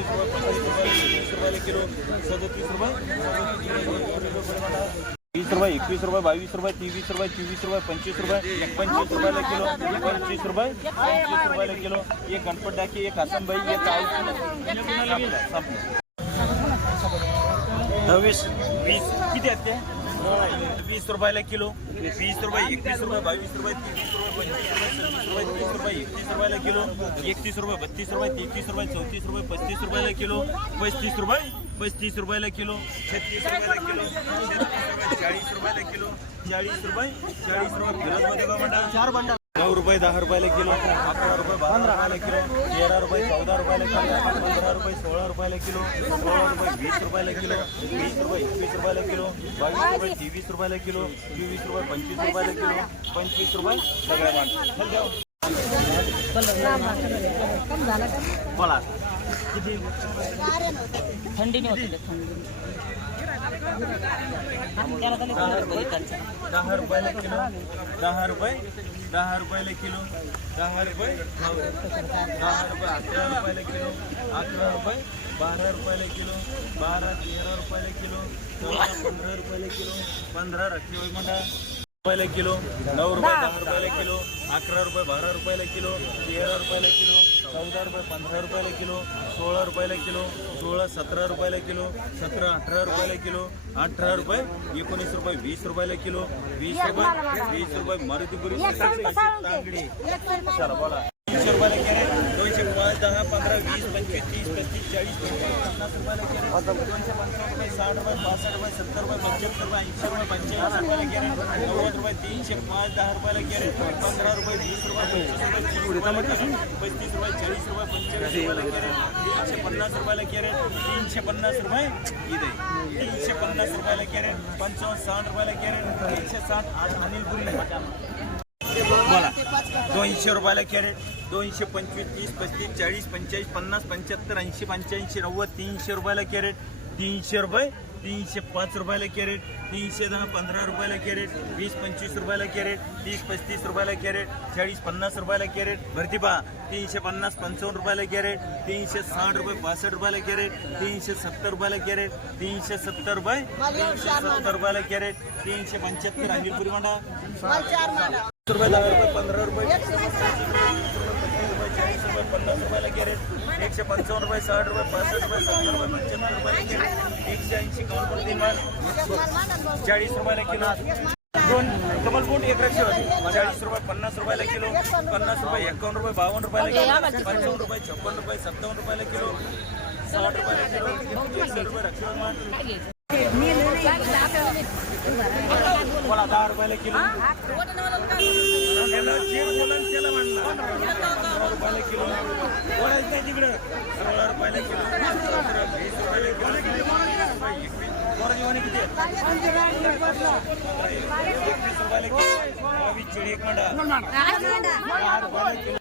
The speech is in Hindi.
छत्तीस रुपये पस्तीस रुपये तीस रुपये किलो सदतीस रुपये वीस रुपये, एकवीस रुपये, बावीस रुपये, तेवीस रुपये, चोवीस रुपये, पंचवीस रुपये पंचवीस किलो पंचवीस रुपये पंचवीस रुपयाला किलो, एक गणपत डाकी, एक आसनबाई एक आई दहावीस, वीस, किती आहेत ते? किलो, वीस रुपये, एकवीस रुपये, बावीस रुपये तेवीस रुपये, पंचवीस. रुपये रुपये तीस रुपये एकतीस रुपयाला किलो एकतीस रुपये बत्तीस रुपये तेहतीस रुपये चौतीस रुपये पस्तीस रुपयाला किलो पस्तीस रुपये पस्तीस रुपयाला किलो छत्तीस रुपयाला किलो छत्तीस रुपये चाळीस रुपयाला किलो चाळीस रुपये चाळीस रुपये फिरतमध्ये का चार बंडल. नऊ रुपये दहा रुपयाला किलो अकरा रुपये बारा रुपयाला किलो तेरा रुपये चौदा रुपयाला किलो पंधरा रुपये सोळा रुपयाला किलो सोळा रुपये वीस रुपयाला किलो वीस रुपये एकवीस रुपयाला किलो बावीस रुपये तेवीस रुपयाला किलो चोवीस रुपये पंचवीस रुपयाला किलो पंचवीस रुपये सगळ्या माणसं बोला। किती थंडी थंडी दहा रुपयाला किलो दहा रुपये दहा रुपयाला किलो दहा रुपये दहा रुपये अकरा रुपयाला किलो अकरा रुपये बारा रुपयाला किलो बारा तेरा रुपयाला किलो चौदा पंधरा रुपयाला किलो पंधरा अठ्ठावीस मंडळ रुपयाला किलो नऊ रुपये दहा रुपयाला किलो अकरा रुपये बारा रुपयाला किलो तेरा रुपयाला किलो चौदा रुपये पंधरा रुपयाला किलो सोळा रुपयाला किलो सोळा सतरा रुपयाला किलो सतरा अठरा रुपयाला किलो अठरा रुपये एकोणीस रुपये वीस रुपयाला किलो वीस रुपये वीस रुपये मारुतीपुरी तीनशे रुपयाला कॅरेट दोनशे दहा पंधरा वीस पंचवीस तीस पस्तीस चाळीस पन्नास रुपयाला कॅरेट दोनशे रुपये साठ रुपये पासष्ट रुपये सत्तर रुपये पंच्याहत्तर रुपये ऐंशी रुपये पंच्याऐंशी रुपयाला कॅरेट नव्वद रुपये तीनशे पाच दहा रुपयाला कॅरेट पंधरा रुपये वीस रुपये पंचवीस रुपये पस्तीस रुपये चाळीस रुपये पंचेचाळीस रुपयाला कॅरेट तीनशे पन्नास रुपयाला कॅरेट तीनशे पन्नास रुपये इथे तीनशे पन्नास रुपयाला कॅरेट पंचावन्न साठ रुपयाला कॅरेट एकशे साठ अनिल दोनशे रुपयाला कॅरेट दोनशे पंचवीस तीस पस्तीस चाळीस पंचेचाळीस पन्नास पंच्याहत्तर ऐंशी पंच्याऐंशी नव्वद तीनशे रुपयाला कॅरेट तीनशे रुपये तीनशे पाच रुपयाला कॅरेट तीनशे दहा पंधरा रुपयाला कॅरेट वीस पंचवीस रुपयाला कॅरेट तीस पस्तीस रुपयाला कॅरेट चाळीस पन्नास रुपयाला कॅरेट भरती पहा तीनशे पन्नास पंचावन्न रुपयाला कॅरेट तीनशे साठ रुपये पासष्ट रुपयाला कॅरेट तीनशे सत्तर रुपयाला कॅरेट तीनशे सत्तर रुपये तीनशे सत्तर रुपयाला कॅरेट तीनशे पंच्याहत्तर अंगिरपुरी म्हणा रुपये दहा रुपये पंधरा रुपये एकशे पंचावन्न रुपये साठ रुपये पासष्ट रुपये सत्तर रुपये पंच्याहत्तर रुपयाला कॅरेट एकशे ऐंशी कमल तीन माल चाळीस रुपयाला किलो दोन कमल बोट एक रक्षे होते। चाळीस रुपये पन्नास रुपयाला किलो पन्नास रुपये एकावन्न रुपये बावन्न रुपयाला किलो पंचावन्न रुपये छप्पन रुपये सत्तावन्न रुपयाला किलो साठ रुपयाला किलो एकशे रुपये रक्षे बोला दहा रुपयाला किलो त्याला जे बोलाल त्याला म्हणणार पंधरा रुपयाला किलो बोलायचं नाही तिकडं सोळा रुपयाला किलो सतरा, वीस रुपयाला किलो एकवीस पोराची वाणी किती आहे? एकवीस रुपयाला किलो बावीस चिडी एक मंडा दहा रुपयाला किलो